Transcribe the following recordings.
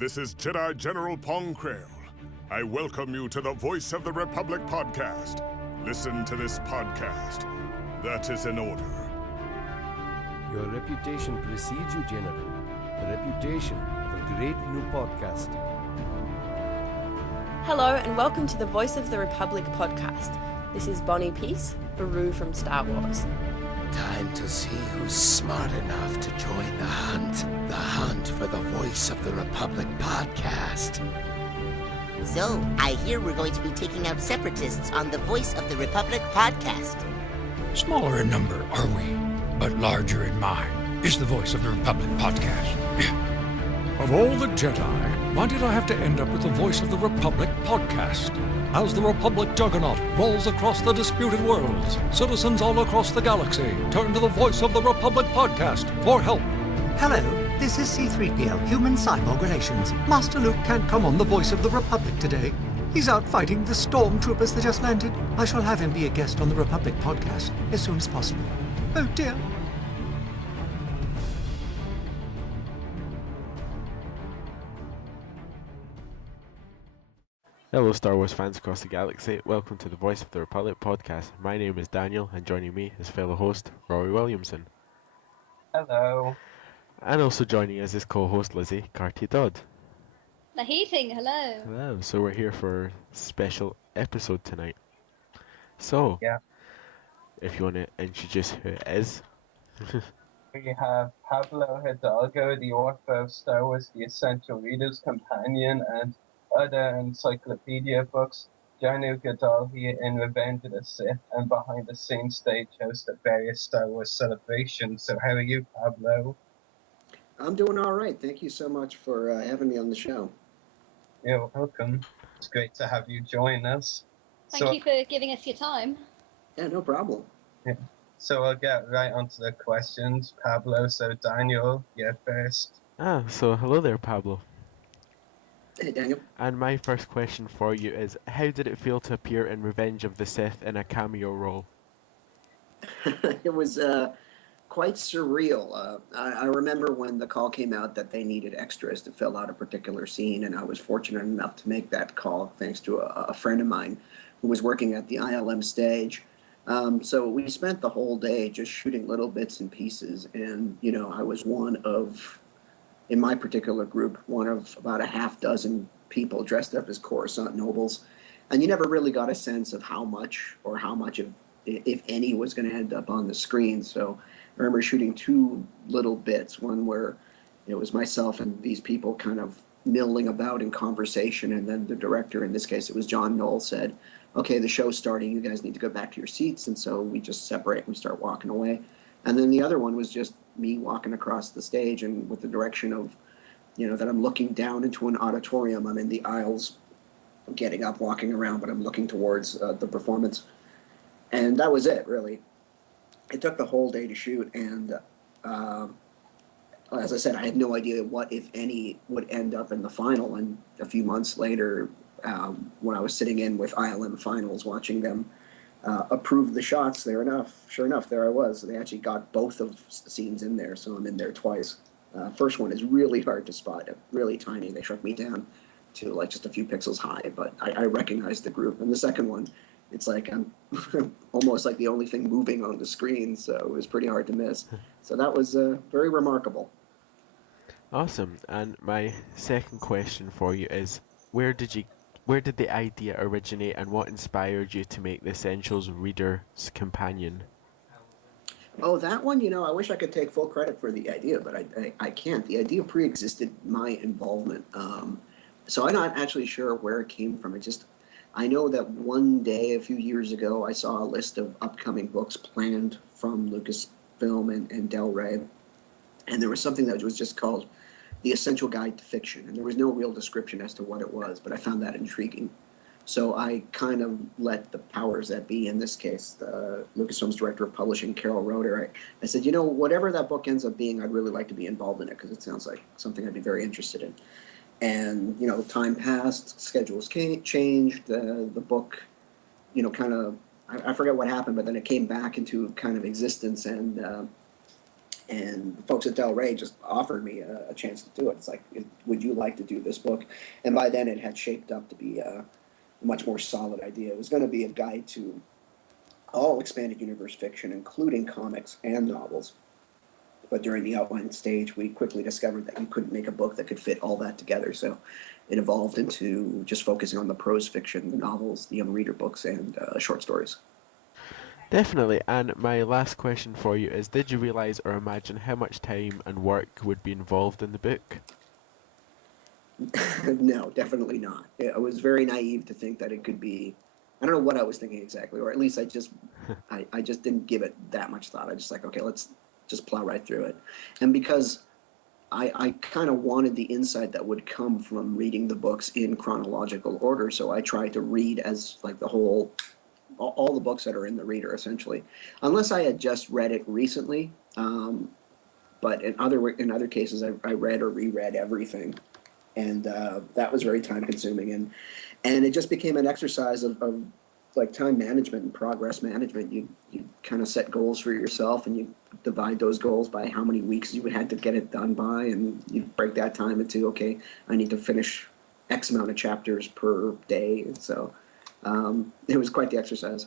This is Jedi General Pong Krail. I welcome you to the Voice of the Republic podcast. Listen to this podcast. That is in order. Your reputation precedes you, General. The reputation of a great new podcast. Hello and welcome to the Voice of the Republic podcast. This is Bonnie Peace, Baru from Star Wars. Time to see who's smart enough to join the hunt. The hunt for the Voice of the Republic podcast. So, I hear we're going to be taking out separatists on the Voice of the Republic podcast. Smaller in number, are we? But larger in mind is the Voice of the Republic podcast. Of all the Jedi, why did I have to end up with the Voice of the Republic podcast? As the Republic juggernaut rolls across the disputed worlds, citizens all across the galaxy turn to the Voice of the Republic podcast for help. Hello, this is C-3PO, Human-Cyborg Relations. Master Luke can't come on the Voice of the Republic today. He's out fighting the stormtroopers that just landed. I shall have him be a guest on the Republic podcast as soon as possible. Oh dear. Hello Star Wars fans across the galaxy, welcome to the Voice of the Republic podcast. My name is Daniel and joining me is fellow host Rory Williamson. Hello. And also joining us is co-host Lizzie Carty-Dodd. The heating, hello. Hello, so we're here for a special episode tonight. So, yeah, if you want to introduce who it is. We have Pablo Hidalgo, the author of Star Wars, The Essential Reader's Companion, and other encyclopedia books. Janu Gadal here in Revenge of the Sith and behind the scenes stage host at various Star Wars celebrations. So how are you, Pablo? I'm doing all right. Thank you so much for having me on the show. You're welcome. It's great to have you join us. Thank you for giving us your time. Yeah, no problem. Yeah. So I'll get right onto the questions, Pablo. So Daniel, you're first. So hello there, Pablo. Hey, Daniel. And my first question for you is, how did it feel to appear in Revenge of the Sith in a cameo role? It was quite surreal. I remember when the call came out that they needed extras to fill out a particular scene, and I was fortunate enough to make that call thanks to a friend of mine who was working at the ILM stage. So we spent the whole day just shooting little bits and pieces, and, you know, I was one of, in my particular group, one of about a half dozen people dressed up as Coruscant nobles, and you never really got a sense of how much of, if any, was going to end up on the screen. So I remember shooting two little bits, one where it was myself and these people kind of milling about in conversation, and then the director, in this case it was John Knoll, said, okay, the show's starting, you guys need to go back to your seats, and so we just separate and we start walking away. And then the other one was just me walking across the stage, and with the direction of, you know, that I'm looking down into an auditorium. I'm in the aisles, getting up, walking around, but I'm looking towards the performance. And that was it, really. It took the whole day to shoot, and as I said, I had no idea what, if any, would end up in the final. And a few months later, when I was sitting in with ILM finals, watching them approve the shots, sure enough, there I was. They actually got both of the scenes in there, so I'm in there twice. First one is really hard to spot, really tiny. They shrunk me down to like just a few pixels high, but I recognized the group. And the second one, it's like I'm almost like the only thing moving on the screen, so it was pretty hard to miss. So that was very remarkable. Awesome. And my second question for you is, where did the idea originate, and what inspired you to make the Essentials Reader's Companion? Oh, that one, you know, I wish I could take full credit for the idea, but I can't. The idea pre-existed my involvement. So I'm not actually sure where it came from. I know that one day a few years ago, I saw a list of upcoming books planned from Lucasfilm and Del Rey, and there was something that was just called The Essential Guide to Fiction, and there was no real description as to what it was, but I found that intriguing. So I kind of let the powers that be, in this case, the Lucasfilm's director of publishing, Carol Roeder, I said, you know, whatever that book ends up being, I'd really like to be involved in it, because it sounds like something I'd be very interested in. And, you know, time passed, schedules changed, the book, you know, kind of, I forget what happened, but then it came back into kind of existence, and And the folks at Del Rey just offered me a chance to do it. It's like, would you like to do this book? And by then it had shaped up to be a much more solid idea. It was going to be a guide to all expanded universe fiction, including comics and novels. But during the outline stage, we quickly discovered that you couldn't make a book that could fit all that together. So it evolved into just focusing on the prose fiction, the novels, the young reader books, and short stories. Definitely. And my last question for you is, did you realise or imagine how much time and work would be involved in the book? No, definitely not. I was very naive to think that it could be. I don't know what I was thinking exactly, or at least I just didn't give it that much thought. I just like, okay, let's just plow right through it. And because I kind of wanted the insight that would come from reading the books in chronological order, so I tried to read as like the whole, all the books that are in the reader essentially, unless I had just read it recently. But in other cases, I read or reread everything, and that was very time consuming, and it just became an exercise of like time management and progress management. You kind of set goals for yourself, and you divide those goals by how many weeks you had to get it done by, and you break that time into, okay, I need to finish X amount of chapters per day. And so it was quite the exercise.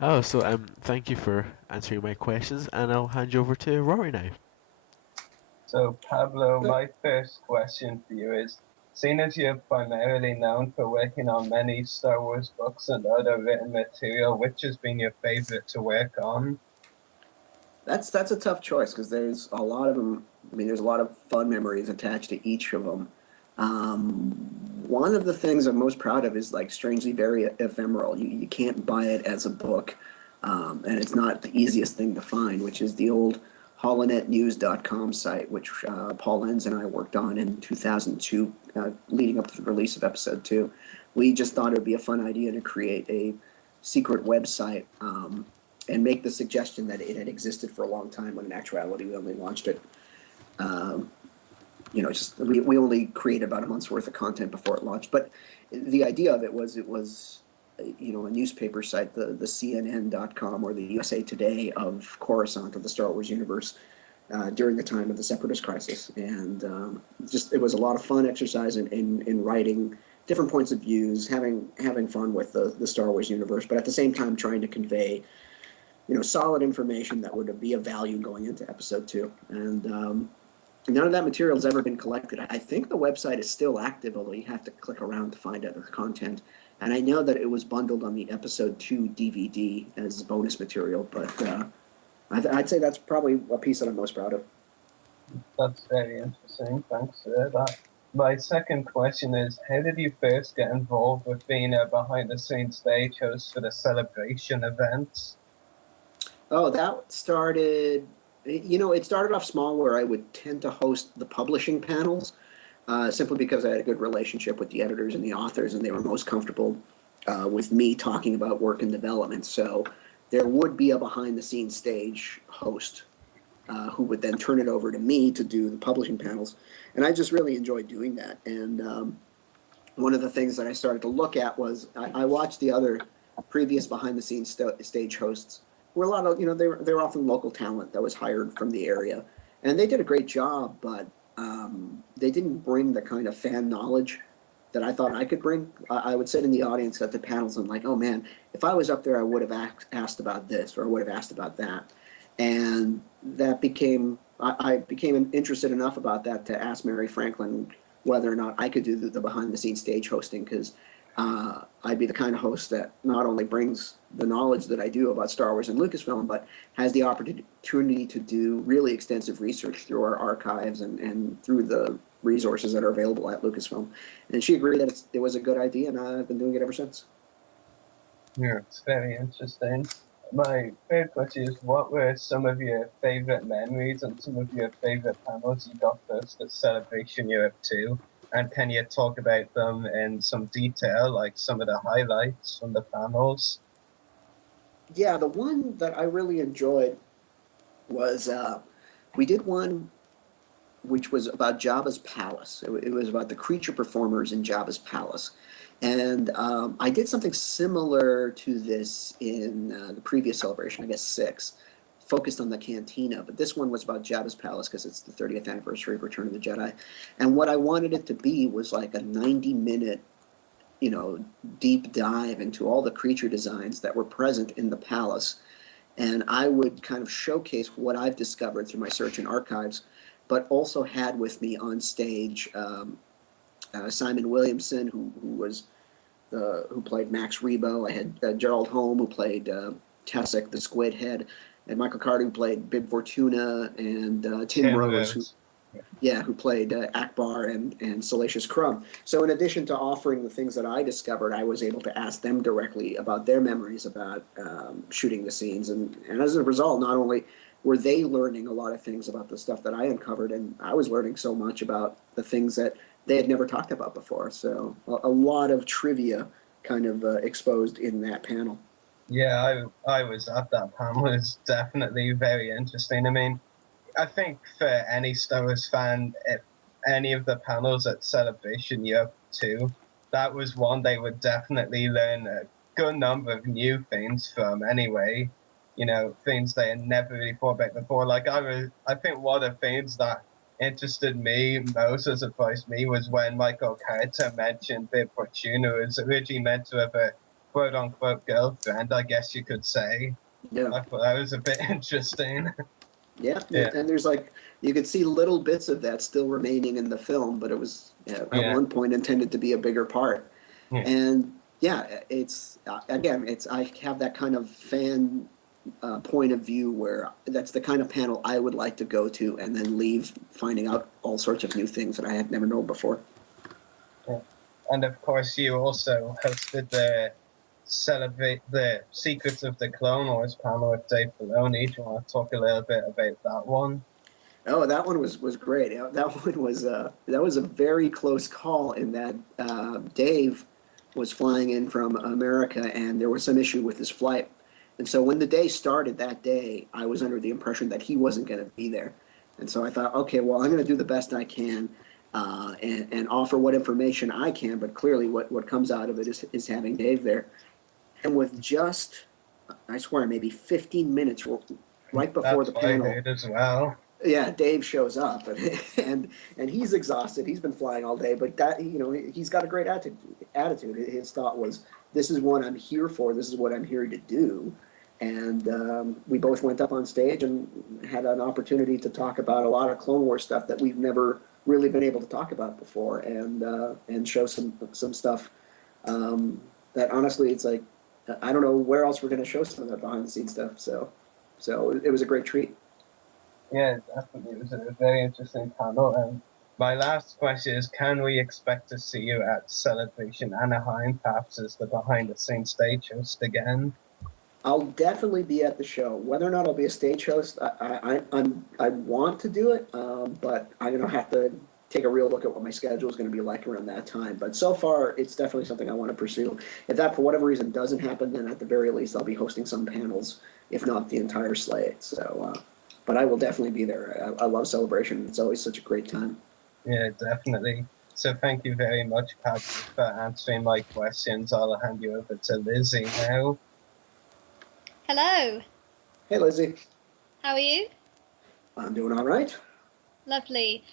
Oh, so thank you for answering my questions, and I'll hand you over to Rory now. So Pablo, my first question for you is, seeing as you're primarily known for working on many Star Wars books and other written material, which has been your favorite to work on? That's a tough choice, because there's a lot of them. I mean, there's a lot of fun memories attached to each of them. One of the things I'm most proud of is like strangely very ephemeral. You can't buy it as a book, and it's not the easiest thing to find, which is the old holonetnews.com site, which Paul Lenz and I worked on in 2002, leading up to the release of episode 2. We just thought it would be a fun idea to create a secret website and make the suggestion that it had existed for a long time, when in actuality we only launched it. We only created about a month's worth of content before it launched. But the idea of it was a newspaper site, the CNN.com or the USA Today of Coruscant, of the Star Wars universe, during the time of the Separatist crisis. And it was a lot of fun exercise in writing different points of views, having fun with the Star Wars universe, but at the same time trying to convey solid information that would be of value going into episode 2. And none of that material has ever been collected. I think the website is still active, although you have to click around to find other content. And I know that it was bundled on the episode 2 DVD as bonus material, but I'd say that's probably a piece that I'm most proud of. That's very interesting. Thanks for that. My second question is, how did you first get involved with being a behind-the-scenes stage host for the celebration events? Oh, that started, it started off small, where I would tend to host the publishing panels, simply because I had a good relationship with the editors and the authors, and they were most comfortable with me talking about work and development. So there would be a behind-the-scenes stage host who would then turn it over to me to do the publishing panels. And I just really enjoyed doing that. And one of the things that I started to look at was I watched the other previous behind-the-scenes stage hosts, were a lot of, they were often local talent that was hired from the area. And they did a great job, but they didn't bring the kind of fan knowledge that I thought I could bring. I would sit in the audience at the panels and like, oh man, if I was up there, I would have asked about this, or I would have asked about that. And that I became interested enough about that to ask Mary Franklin whether or not I could do the behind-the-scenes stage hosting, because I'd be the kind of host that not only brings the knowledge that I do about Star Wars and Lucasfilm, but has the opportunity to do really extensive research through our archives and through the resources that are available at Lucasfilm. And she agreed that it was a good idea, and I've been doing it ever since. Yeah, it's very interesting. My third question is, what were some of your favorite memories and some of your favorite panels you got first at Celebration Europe 2? And can you talk about them in some detail, like some of the highlights from the panels? Yeah, the one that I really enjoyed was we did one which was about Jabba's palace. It was about the creature performers in Jabba's palace. And I did something similar to this in the previous celebration, I guess 6, focused on the cantina, but this one was about Jabba's palace because it's the 30th anniversary of Return of the Jedi. And what I wanted it to be was like a 90-minute, deep dive into all the creature designs that were present in the palace. And I would kind of showcase what I've discovered through my search in archives, but also had with me on stage Simon Williamson, who played Max Rebo. I had Gerald Holm, who played Tessic, the Squid Head, and Michael Carter, who played Bib Fortuna, and Tim Rose, who played Akbar and Salacious Crumb. So in addition to offering the things that I discovered, I was able to ask them directly about their memories about shooting the scenes. And as a result, not only were they learning a lot of things about the stuff that I uncovered, and I was learning so much about the things that they had never talked about before. So a lot of trivia kind of exposed in that panel. Yeah, I was at that panel. It was definitely very interesting. I mean, I think for any Star Wars fan, if any of the panels at Celebration Europe 2, that was one they would definitely learn a good number of new things from anyway. Things they had never really thought about before. Like I think one of the things that interested me most, or surprised me, was when Michael Carter mentioned Bib Fortuna was originally meant to have a quote-unquote girlfriend, I guess you could say. Yeah. I thought that was a bit interesting. Yeah, and there's you could see little bits of that still remaining in the film, but it was at one point intended to be a bigger part. Yeah. And it's I have that kind of fan point of view where that's the kind of panel I would like to go to and then leave finding out all sorts of new things that I had never known before. Yeah. And of course, you also hosted the Celebrate the Secrets of the Clone Wars panel with Dave Filoni. Do you want to talk a little bit about that one? Oh, that one was great. That one was a very close call in that Dave was flying in from America and there was some issue with his flight. And so when the day started that day, I was under the impression that he wasn't going to be there. And so I thought, okay, well, I'm going to do the best I can and offer what information I can, but clearly what comes out of it is having Dave there. And with just, I swear, maybe 15 minutes right before the panel. As well. Yeah, Dave shows up, and he's exhausted. He's been flying all day, but he's got a great attitude. His thought was, this is what I'm here for. This is what I'm here to do. And we both went up on stage and had an opportunity to talk about a lot of Clone Wars stuff that we've never really been able to talk about before, and show some stuff that honestly, it's like, I don't know where else we're going to show some of that behind the scenes stuff. So it was a great treat. Yeah, definitely. It was a very interesting panel. And my last question is, can we expect to see you at Celebration Anaheim, perhaps as the behind-the-scenes stage host again? I'll definitely be at the show. Whether or not I'll be a stage host, I want to do it, but I'm going to have to take a real look at what my schedule is going to be like around that time. But so far, it's definitely something I want to pursue. If that, for whatever reason, doesn't happen, then at the very least, I'll be hosting some panels, if not the entire slate. So, but I will definitely be there. I love Celebration. It's always such a great time. Yeah, definitely. So thank you very much, Pablo, for answering my questions. I'll hand you over to Lizzie now. Hello. Hey, Lizzie. How are you? I'm doing all right. Lovely.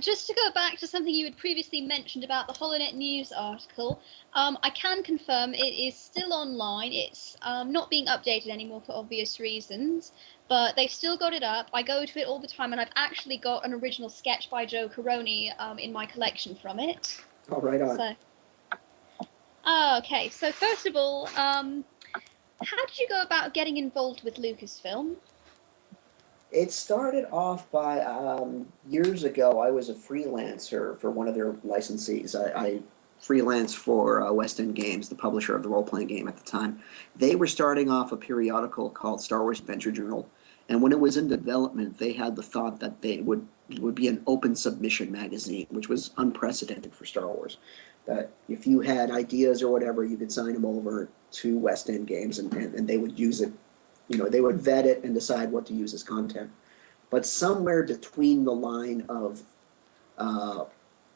Just to go back to something you had previously mentioned about the HoloNet News article, I can confirm it is still online. It's not being updated anymore for obvious reasons, but they've still got it up. I go to it all the time, and I've actually got an original sketch by Joe Caroni in my collection from it. Oh, right on. Okay, so first of all, how did you go about getting involved with Lucasfilm? It started off by years ago. I was a freelancer for one of their licensees. I freelanced for West End Games, the publisher of the role-playing game at the time. They were starting off a periodical called Star Wars Adventure Journal, and when it was in development, they had the thought that they would be an open submission magazine, which was unprecedented for Star Wars. That if you had ideas or whatever, you could sign them over to West End Games, and they would use it. They would vet it and decide what to use as content. But somewhere between the line of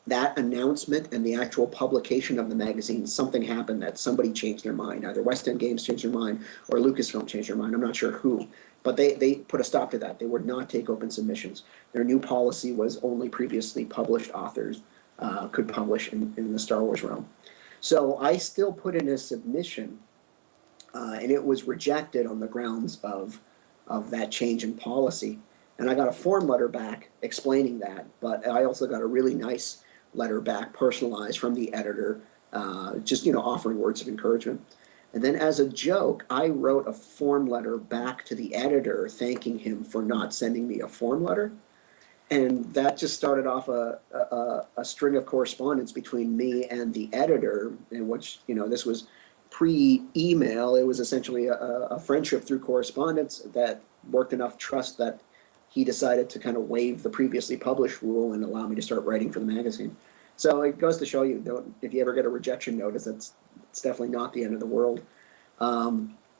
that announcement and the actual publication of the magazine, something happened that somebody changed their mind. Either West End Games changed their mind or Lucasfilm changed their mind. I'm not sure who. But they put a stop to that. They would not take open submissions. Their new policy was only previously published authors could publish in the Star Wars realm. So I still put in a submission, and it was rejected on the grounds of that change in policy. And I got a form letter back explaining that, but I also got a really nice letter back, personalized from the editor, just, offering words of encouragement. And then as a joke, I wrote a form letter back to the editor thanking him for not sending me a form letter. And that just started off a string of correspondence between me and the editor, in which, this was pre-email. It was essentially a friendship through correspondence that worked enough trust that he decided to kind of waive the previously published rule and allow me to start writing for the magazine. So it goes to show you, if you ever get a rejection notice, it's definitely not the end of the world.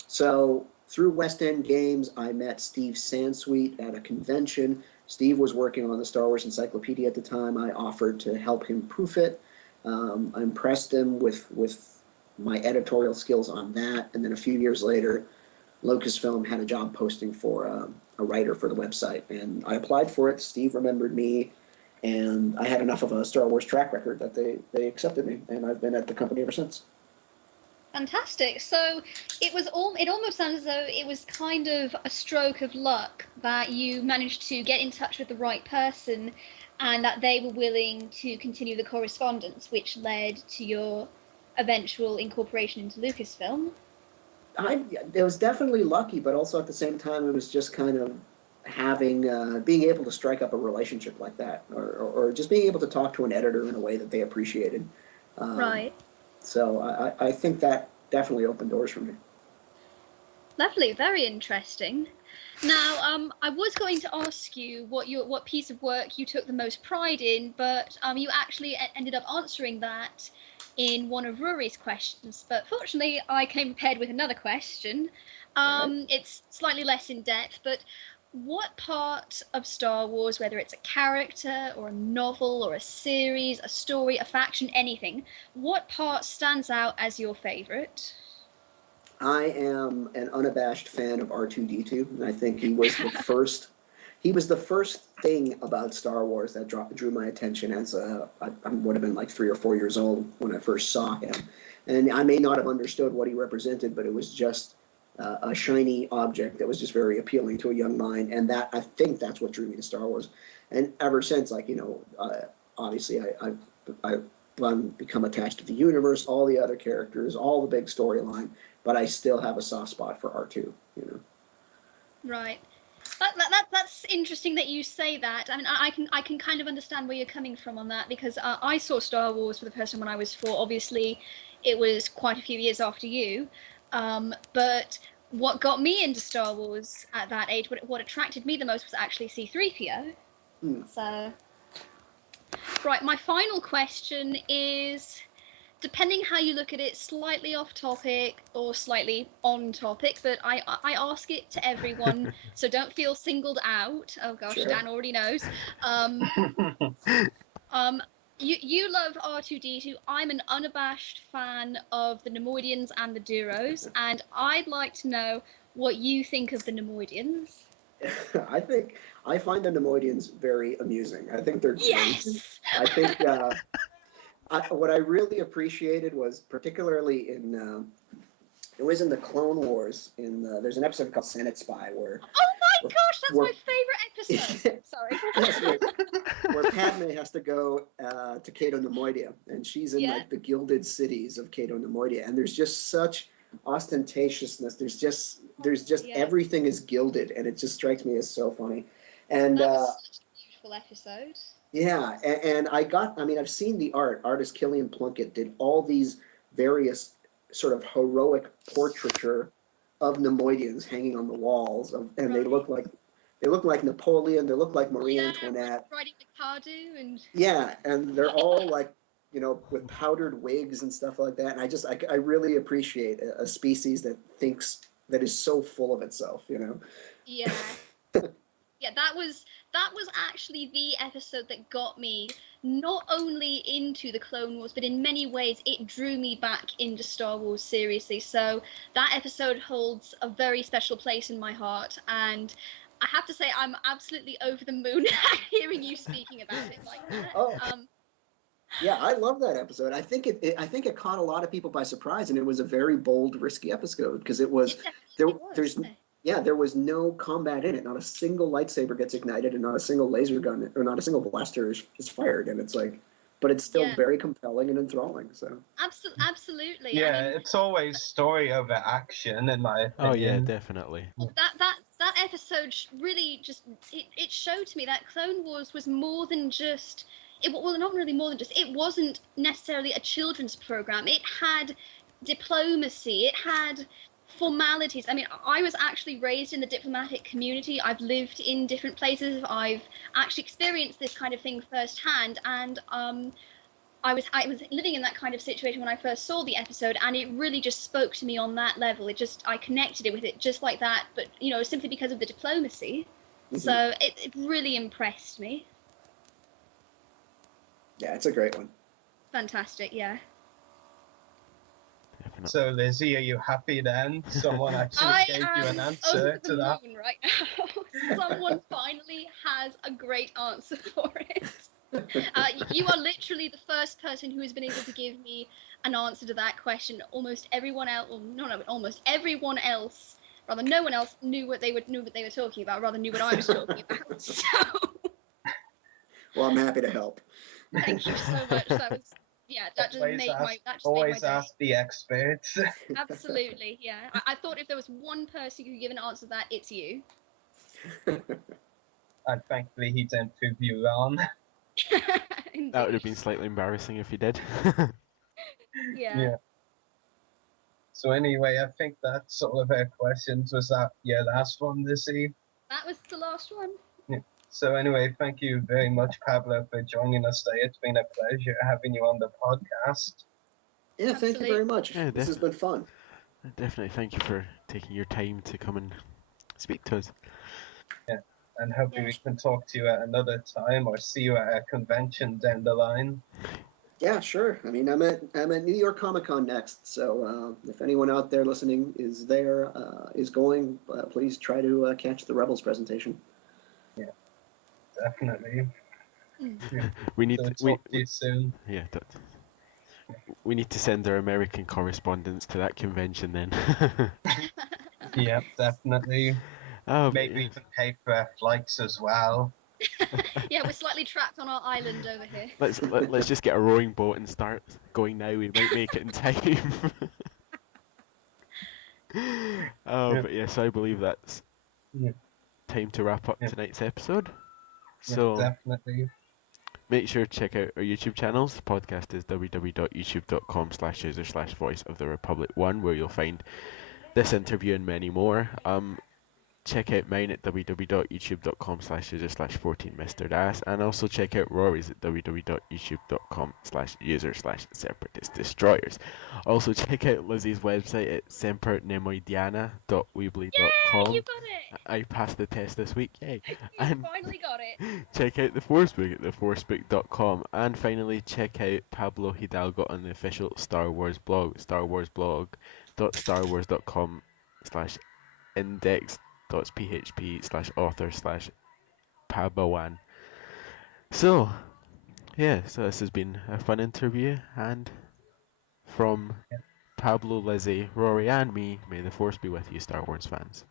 So through West End Games, I met Steve Sansweet at a convention. Steve was working on the Star Wars Encyclopedia at the time. I offered to help him proof it. I impressed him with my editorial skills on that. And then a few years later, Lucasfilm had a job posting for a writer for the website. And I applied for it. Steve remembered me. And I had enough of a Star Wars track record that they accepted me. And I've been at the company ever since. Fantastic. So it almost sounds as though it was kind of a stroke of luck that you managed to get in touch with the right person and that they were willing to continue the correspondence, which led to your eventual incorporation into Lucasfilm. It was definitely lucky, but also at the same time, it was just kind of being able to strike up a relationship like that, or just being able to talk to an editor in a way that they appreciated. Right. So I think that definitely opened doors for me. Lovely, very interesting. Now, I was going to ask you what piece of work you took the most pride in, but you actually ended up answering that in one of Rory's questions. But fortunately, I came prepared with another question. It's slightly less in depth, but what part of Star Wars, whether it's a character or a novel or a series, a story, a faction, anything, what part stands out as your favorite? I am an unabashed fan of R2-D2, and I think he was the first. He was the first thing about Star Wars that drew my attention as I would have been like 3 or 4 years old when I first saw him. And I may not have understood what he represented, but it was just a shiny object that was just very appealing to a young mind. And that, I think that's what drew me to Star Wars. And ever since, obviously I've become attached to the universe, all the other characters, all the big storyline, but I still have a soft spot for R2, Right. That's interesting that you say that. I mean, I can kind of understand where you're coming from on that, because I saw Star Wars for the first time when I was 4. Obviously, it was quite a few years after you. But what got me into Star Wars at that age, what attracted me the most was actually C-3PO. So, right, my final question is, depending how you look at it, slightly off topic or slightly on topic, but I ask it to everyone, so don't feel singled out. Oh gosh, sure. Dan already knows. You love R2-D2. I'm an unabashed fan of the Nemoidians and the Duros, and I'd like to know what you think of the Nemoidians. I find the Nemoidians very amusing. I think they're great. Yes! I think what I really appreciated was particularly it was in the Clone Wars. There's an episode called Senate Spy where. Oh my gosh, that's my favorite episode. Sorry. Where Padme has to go to Cato Nemoidia, and she's in like the gilded cities of Cato Nemoidia, and there's just such ostentatiousness. There's just everything is gilded, and it just strikes me as so funny. And that was such a beautiful episode. Yeah, and I've seen the art. Artist Killian Plunkett did all these various sort of heroic portraiture of Nemoidians hanging on the walls, and they look like Napoleon. They look like Marie Antoinette. Riding the Cardew and. Yeah, and they're all like, with powdered wigs and stuff like that. And I really appreciate a species that is so full of itself. Yeah. Yeah, that was actually the episode that got me not only into the Clone Wars, but in many ways it drew me back into Star Wars seriously. So that episode holds a very special place in my heart, and I have to say I'm absolutely over the moon hearing you speaking about it like that. Oh. Yeah, I love that episode. I think it caught a lot of people by surprise, and it was a very bold, risky episode because it was there was no combat in it. Not a single lightsaber gets ignited, and not a single laser gun or not a single blaster is fired, and it's like, but it's still very compelling and enthralling. So absolutely. Yeah, I mean, it's always story over action, in my opinion. Oh yeah, definitely. That episode really just it showed to me that Clone Wars was more than just not really more than just, it wasn't necessarily a children's program. It had diplomacy, it had formalities. I mean, I was actually raised in the diplomatic community. I've lived in different places. I've actually experienced this kind of thing firsthand, and I was living in that kind of situation when I first saw the episode, and it really just spoke to me on that level. I connected it with it just like that, but simply because of the diplomacy. Mm-hmm. So it really impressed me. Yeah, it's a great one. Fantastic, yeah. Definitely. So Lizzie, are you happy then? Someone actually gave you an answer to that. Moon right now. Someone finally has a great answer for it. You are literally the first person who has been able to give me an answer to that question. Almost everyone else, almost everyone else, rather no one else knew what they were talking about. Rather knew what I was talking about. So. Well, I'm happy to help. Thank you so much. That was that just made my always day. Ask the experts. Absolutely, yeah. I thought if there was one person who could give an answer to that, it's you. And thankfully he didn't prove you wrong. That would have been slightly embarrassing if he did. Yeah. So anyway, I think that's sort of our questions. Was that your last one, Lizzie? That was the last one. Yeah. So anyway, thank you very much, Pablo, for joining us today. It's been a pleasure having you on the podcast. Yeah, thank you very much. Yeah, this has been fun. Definitely, thank you for taking your time to come and speak to us. Yeah, and hopefully we can talk to you at another time or see you at a convention down the line. Yeah, sure. I mean, I'm at New York Comic Con next, so if anyone out there listening is going, please try to catch the Rebels presentation. Yeah, definitely. Yeah. We need to talk to you soon. Yeah, we need to send our American correspondents to that convention then. Yeah, definitely. Maybe even pay for our flights as well. Yeah, we're slightly trapped on our island over here. Let's just get a rowing boat and start going now. We might make it in time. But yes, I believe that's time to wrap up tonight's episode. So definitely. Make sure to check out our YouTube channels. The podcast is www.youtube.com/user/voice-of-the-republic1, where you'll find this interview and many more. Check out mine at www.youtube.com/user/14mrdas, and also check out Rory's at www.youtube.com/user/separatist-destroyers. Also check out Lizzie's website at sempernemoidiana.weebly.com. You got it! I passed the test this week, yay! You And finally got it! check out the Forcebook at theforcebook.com, and finally check out Pablo Hidalgo on the official Star Wars blog, starwarsblog.starwarsblog.index.php/author/Pabawan. So this has been a fun interview, and from Pablo, Lizzie, Rory and me, may the Force be with you, Star Wars fans.